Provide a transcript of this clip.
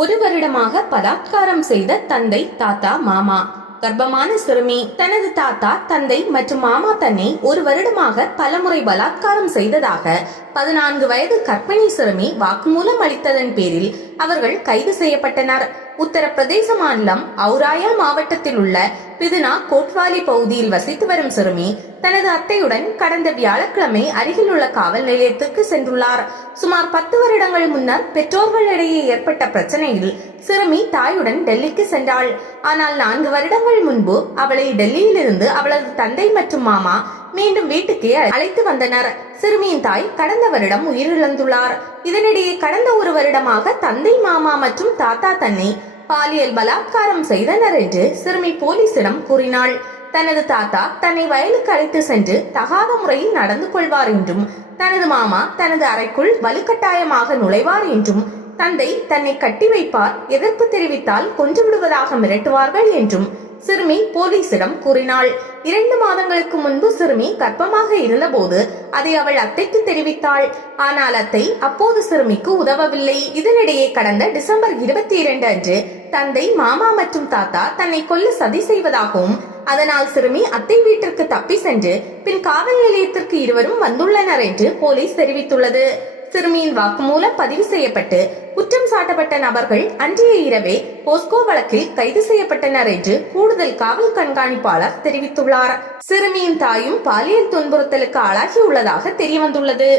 ஒரு வருடமாக பலாத்காரம் செய்த தந்தை தாத்தா மாமா. கர்ப்பமான சிறுமி. தனது தாத்தா தந்தை மற்றும் மாமா தன்னை ஒரு வருடமாக பலமுறை பலாத்காரம் செய்ததாக பதினான்கு வயது கர்ப்பிணி சிறுமி வாக்குமூலம் அளித்ததன் பேரில் அவர்கள் கைது செய்யப்பட்டனர். உத்தரப்பிரதேச மாநிலம் அவுராயா மாவட்டத்தில் உள்ள பிதுனா கோட்வாலி பகுதியில் வசித்து வரும் சிறுமி தனது அத்தையுடன் கடந்த வியாழக்கிழமை அருகில் உள்ள காவல் நிலையத்துக்கு சென்றுள்ளார். சுமார் பத்து வருடங்கள் முன்னர் பெற்றோர்களிடையே ஏற்பட்ட பிரச்சனையில் சிறுமி தாயுடன் டெல்லிக்கு சென்றாள். ஆனால் நான்கு வருடங்கள் முன்பு அவளை டெல்லியிலிருந்து அவளது தந்தை மற்றும் மாமா மீண்டும் வீட்டுக்கு அழைத்து வந்தனர். சிறுமியின் தாய் கடந்த வருடம் உயிரிழந்துள்ளார். இதனிடையே கடந்த ஒரு வருடமாக தந்தை மாமா மற்றும் தாத்தா தன்னை பாலியல் பலாத்காரம் செய்தனர் என்று சிறுமி போலீசிடம் கூறினாள். தனது தாத்தா தன்னை வயலுக்கு அழைத்து சென்று தகாத முறையில் நடந்து கொள்வார் என்றும் தனது மாமா தனது அறைக்குள் வலுக்கட்டாயமாக நுழைவார் என்றும் தந்தை தன்னை கட்டி வைப்பார் எதிர்ப்பு தெரிவித்தால் கொன்று விடுவதாக மிரட்டுவார்கள் என்றும் சிறுமி போலீசிடம் கூறினாள். இரண்டு மாதங்களுக்கு முன்பு சிறுமி கர்ப்பமாக இருந்தபோது அதை அவள் அத்தைக்கு தெரிவித்தாள். ஆனால் அத்தை அப்போது சிறுமிக்கு உதவவில்லை. இதனிடையே கடந்த டிசம்பர் இருபத்தி இரண்டு அன்று தந்தை மாமா மற்றும் தாத்தா தன்னை கொல்ல சதி செய்வதாகவும் அதனால் சிறுமி அத்தை வீட்டிற்கு தப்பி சென்று பின் காவல் நிலையத்திற்கு இருவரும் வந்துள்ளனர் என்று போலீஸ் தெரிவித்துள்ளது. சிறுமியின் வாக்குமூலம் பதிவு செய்யப்பட்டு குற்றம் சாட்டப்பட்ட நபர்கள் அன்றைய இரவே போஸ்கோ வழக்கில் கைது செய்யப்பட்டனர் என்று கூடுதல் காவல் கண்காணிப்பாளர் தெரிவித்துள்ளார். சிறுமியின் தாயும் பாலியல் துன்புறுத்தலுக்கு ஆளாகியுள்ளதாக தெரியவந்துள்ளது.